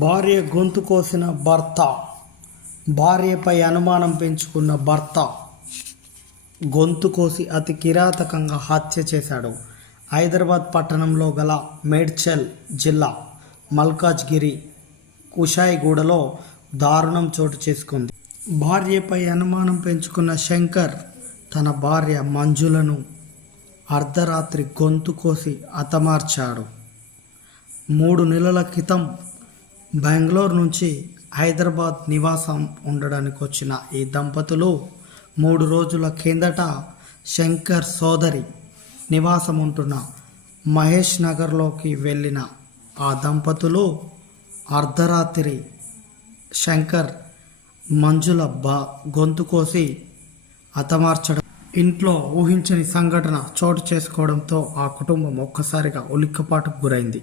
భార్య గొంతు కోసిన భర్త, భార్యపై అనుమానం పెంచుకున్న భర్త గొంతు కోసి అతి కిరాతకంగా హత్య చేశాడు. హైదరాబాద్ పట్టణంలో గల మేడ్చల్ జిల్లా మల్కాజ్గిరి కుషాయిగూడలో దారుణం చోటు చేసుకుంది. భార్యపై అనుమానం పెంచుకున్న శంకర్ తన భార్య మంజులను అర్ధరాత్రి గొంతు కోసి హతమార్చాడు. 3 నెలల క్రితం బెంగళూరు నుంచి హైదరాబాద్ నివాసం ఉండడానికి వచ్చిన ఈ దంపతులు 3 రోజుల కిందట శంకర్ సోదరి నివాసం ఉంటున్న మహేష్ నగర్లోకి వెళ్ళిన ఆ దంపతులు అర్ధరాత్రి శంకర్ మంజుల గొంతు కోసి హతమార్చడం, ఇంట్లో ఊహించని సంఘటన చోటు చేసుకోవడంతో ఆ కుటుంబం ఒక్కసారిగా ఉలిక్కిపాటుకు గురైంది.